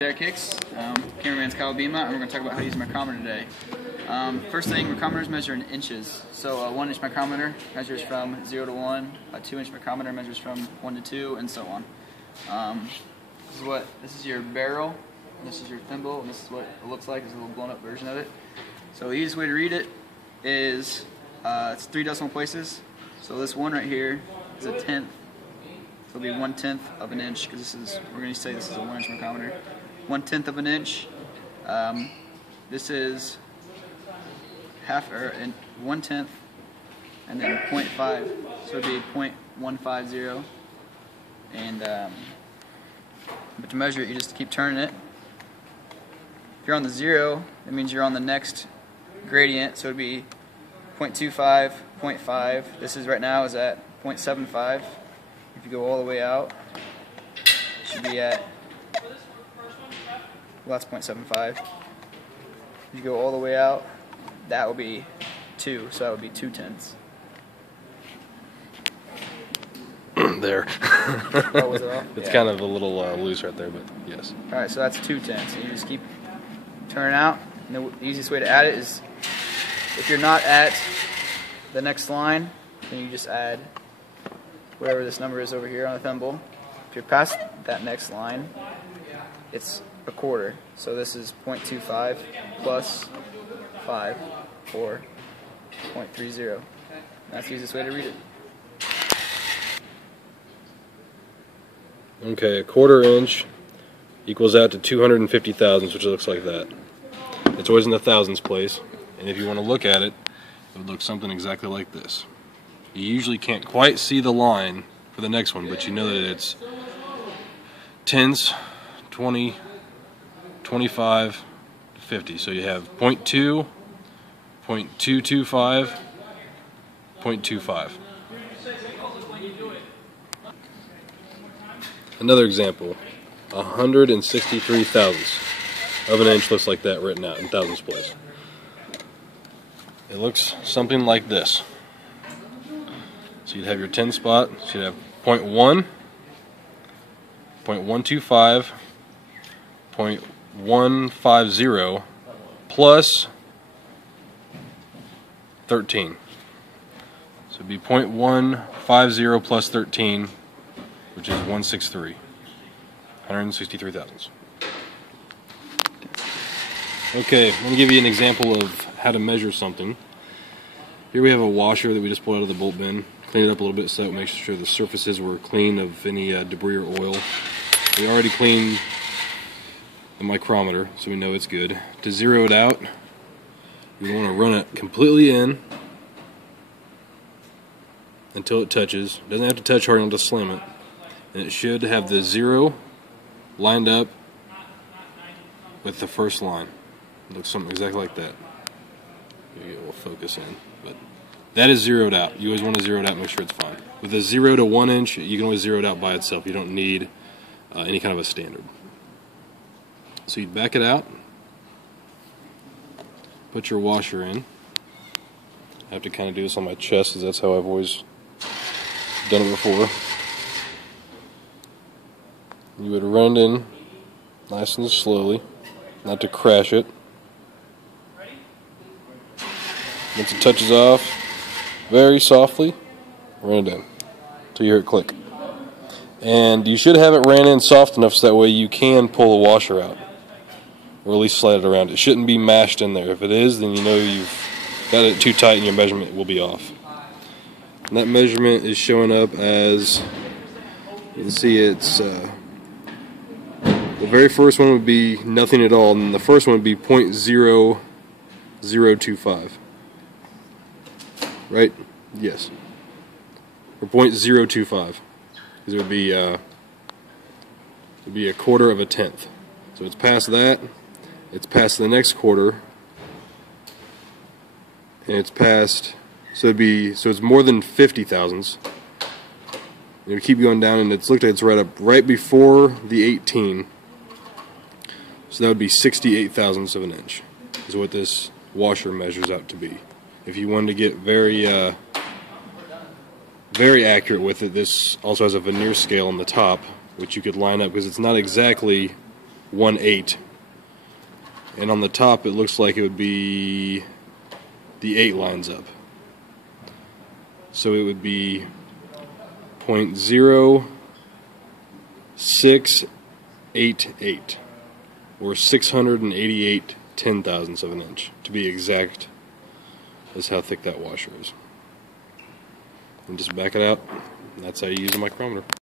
There kicks. Cameraman's Kyle Bima, and we're going to talk about how to use a micrometer today. First thing, micrometers measure in inches. So a 1-inch micrometer measures from 0 to 1, a 2-inch micrometer measures from 1 to 2, and so on. This is your barrel, this is your thimble, and this is what it looks like. It's a little blown up version of it. So the easiest way to read it is it's 3 decimal places. So this one right here is a tenth. So it'll be 1/10 of an inch, because we're going to say this is a 1-inch micrometer. 1/10 of an inch. This is 1/10, and then 0.5. So it'd be 0.150. And but to measure it, you just keep turning it. If you're on the 0, that means you're on the next gradient. So it'd be 0.25, 0.5. This is right now is at 0.75. If you go all the way out, it should be at, well, that's 0.75. If you go all the way out, that will be 2, so that would be 2/10. There. Oh, was it off? It's kind of a little loose right there, but yes. Alright, so that's 2/10. So you just keep turning out. And the easiest way to add it is, if you're not at the next line, then you just add whatever this number is over here on the thimble. If you're past that next line, it's a quarter. So this is 0.25 plus 5, or 0.30. That's the easiest way to read it. Okay, a 1/4 inch equals out to 250 thousandths, which looks like that. It's always in the thousandths place, and if you want to look at it, it would look something exactly like this. You usually can't quite see the line for the next one, but you know that it's tenths, 20, 25, 50. So you have 0.2, 0.225, 0.25. Another example, 163 thousandths of an inch looks like that written out in thousandths place. It looks something like this. So you'd have your 10 spot, so you'd have 0.1, 0.125, 0.150, plus 13. So it'd be 0.150 plus 13, which is 163. 163 thousandths. Okay, I'm going to give you an example of how to measure something. Here we have a washer that we just pulled out of the bolt bin. Clean it up a little bit so it makes sure the surfaces were clean of any debris or oil. We already cleaned the micrometer, so we know it's good. To zero it out, we want to run it completely in until it touches. It doesn't have to touch hard enough to slam it. And it should have the 0 lined up with the first line. It looks something exactly like that. Maybe it will focus in, but that is zeroed out. You always want to zero it out and make sure it's fine. With a 0 to 1 inch, you can always zero it out by itself. You don't need any kind of a standard. So you'd back it out, put your washer in. I have to kind of do this on my chest because that's how I've always done it before. You would run it in nice and slowly, not to crash it. Once it touches off, very softly, run it in until you hear it click. And you should have it ran in soft enough so that way you can pull the washer out, or at least slide it around. It shouldn't be mashed in there. If it is, then you know you've got it too tight and your measurement will be off. And that measurement is showing up as, you can see it's, the very first one would be nothing at all, and the first one would be 0.0025. Right? Yes. Or 0.025. Because it would be a 1/4 of a tenth. So it's past that, it's past the next quarter, and it's past, so it's more than 50 thousandths. It would keep going down, and it's looked like it's right before the 18. So that would be 68 thousandths of an inch, is what this washer measures out to be. If you wanted to get very accurate with it, this also has a vernier scale on the top, which you could line up, because it's not exactly 0.18. And on the top it looks like it would be the 8 lines up. So it would be 0.0688, or 688 ten-thousandths of an inch, to be exact, is how thick that washer is. And just back it out. That's how you use a micrometer.